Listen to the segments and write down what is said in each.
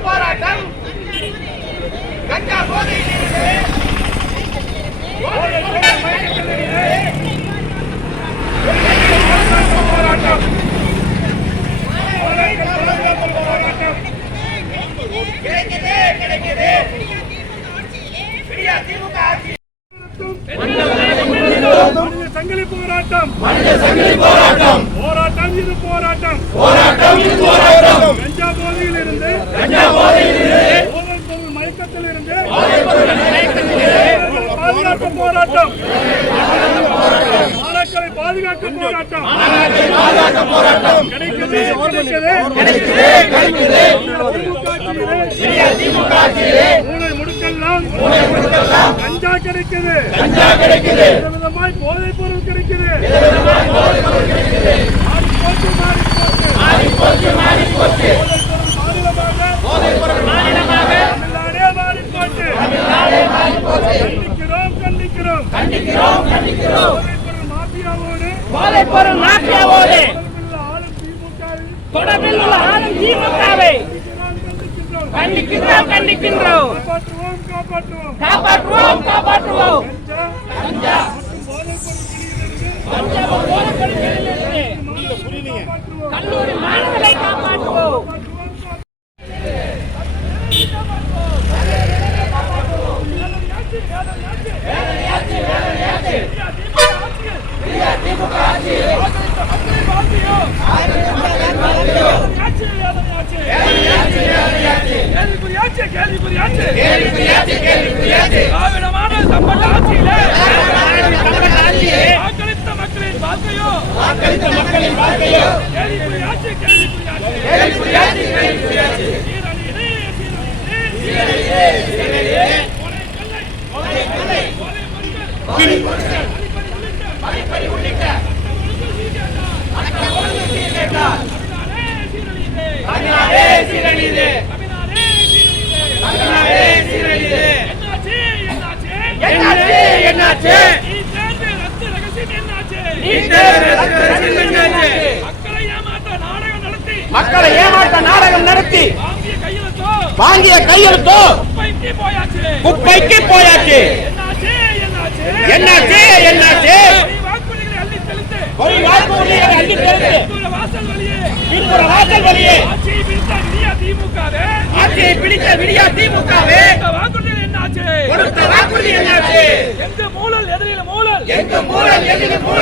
போராட்டம். கஞ்சா மயக்கத்திலிருந்து போராட்டம் கிடைக்குது கிடைக்குது விடியா திமுக ஆட்சி மனித சங்கிலி போராட்டம். சங்கிலி போராட்டம் போராட்டம் இது போராட்டம். போராட்டம் இது போராட்டம் கஞ்சா போதையில் இருந்து கஞ்சா போதையில் இருந்து போதைப் பொருள் மயக்கத்தில் இருந்து பாதுகாக்க போராட்டம் மாணாக்கரை பாதுகாக்க போராட்டம். பாதுகாக்க போராட்டம் கிடைக்குது கிடைக்குது. கிடைக்குது. கிடைக்குது திமுக ஆட்சியிலே திமுக ஆட்சியிலே மூளை முடுக்கெல்லாம் கஞ்சா கிடைக்குது. கஞ்சா கிடைக்குது. விதமாய் போதைப் பொருள் கிடைக்குது. மாறி போச்சு மாறி போச்சு. கண்டிக்கிறோம் கண்டிக்கிறோம் தொடர்பில் உள்ள ஆளும் திமுகவை கண்டிக்கின்றோம் கண்டிக்கின்றோம் காப்பாற்றுவோம் காப்பாற்றுவோம். கல்லூரி மாணவர்களை காப்பாற்றுவோம் கேள்விக்குறியாச்சு, கேள்விக்குறியாச்சு. கேள்விக்குறியாச்சு கேள்விக்குறியாச்சு திராவிடமான ஆட்சியிலே வாக்களித்த மக்களின் வாழ்க்கையோ வாக்களித்த மக்களின் வாழ்க்கையோ கேள்விக்குறியாச்சு. கேள்விக்குறியாச்சு கேள்விக்குறியாச்சு மக்களை ஏமாற்ற நாடகம் நடத்தி வாங்கிய கையெழுத்தோ குப்பைக்கு போயாச்சு. என்னாச்சு? என்னாச்சு? வாசல் வழியே. ஆட்சியை பிடித்த விடியா திமுகவே. வாக்குறுதிகள் என்னாச்சு கொடுத்த வாக்குறுதி என்னாச்சு? எங்க மூழல் எதிரில மூழல் எங்க மூழல் எதிரி மூழல் ஸ்டாலின் குடும்ப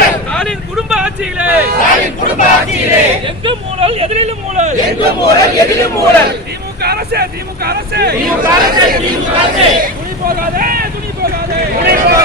ஆட்சியிலே ஸ்டாலின் குடும்ப ஆட்சியிலே எங்க மூழல் எதிரில மூழல் எங்க மூழல் எதிரி மூழல் திமுக அரசு திமுக அரசு. திமுக அரசு திமுக அரசு. துணி போகாதே துணி போகாதே துணை போகாதே, துணை போகாதே.